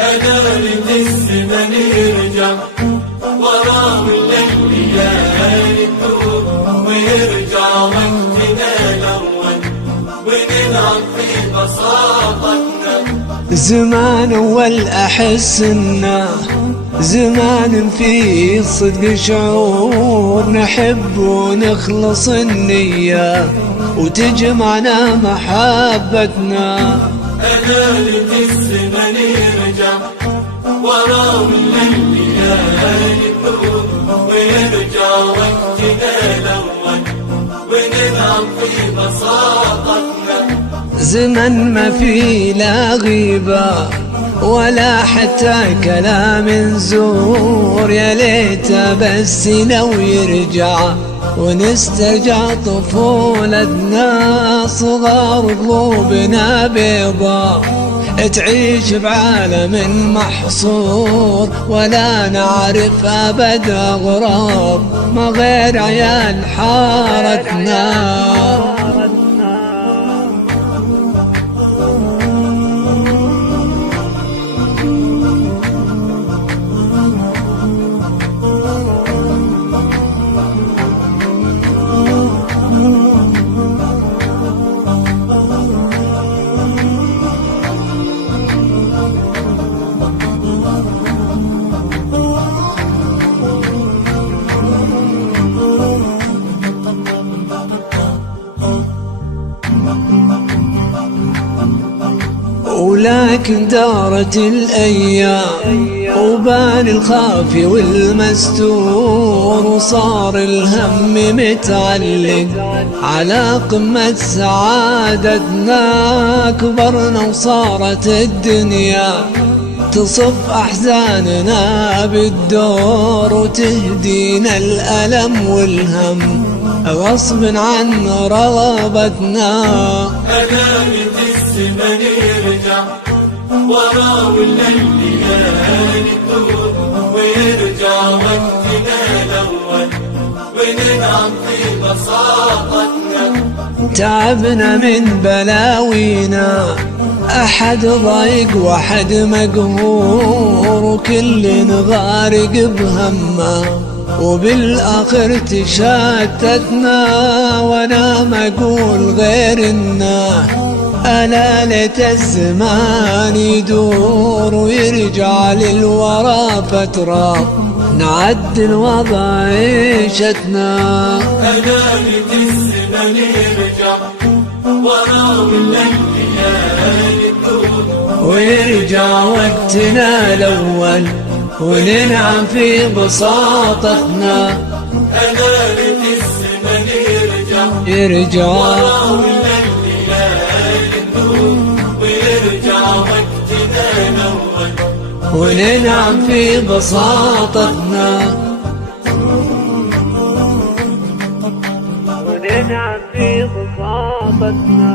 أدارة الزمن يرجع وراه الليالي تدور ويرجع وقتنا الأول ونلعب في بساطتنا. زمان أول أحس إنه زمان فيه صدق شعور نحب ونخلص النية وتجمعنا محبتنا. أدارة الزمن يرجع وراه الليالي تدور ويرجع وقتنا الأول ونلعب في بساطتنا. زمن ما فيه لا غيبة ولا حتى كلام زور، يا ليته بس لو يرجع ونسترجع طفولتنا. صغار قلوبنا بيضاء تعيش بعالم محصور ولا نعرف أبد أغراب ما غير عيال حارتنا. ولكن دارت الأيام وبان الخافي والمستور وصار الهم متعلق على قمة سعادتنا. كبرنا وصارت الدنيا تصف أحزاننا بالدور وتهدينا الألم والهم غصب عن رغبتنا. أدارة الزمن يرجع وراه الليالي تدور ويرجع وقتنا الأول وننعم في بساطتنا. تعبنا من بلاوينا أحد ضايق وأحد مقهور وكل غارق بهمه وبالآخر تشتتنا. وانا ما اقول غير انه ألا ليت الزمان يدور ويرجع للورا فترة نعدل وضعيشتنا. أدارة الزمن يرجع وراه الليالي تدور ويرجع وقتنا الأول وننعم في بساطتنا. أدارة الزمن يرجع وراه الليالي تدور ويرجع وقتنا الأول وننعم في بساطتنا. وننعم في بساطتنا.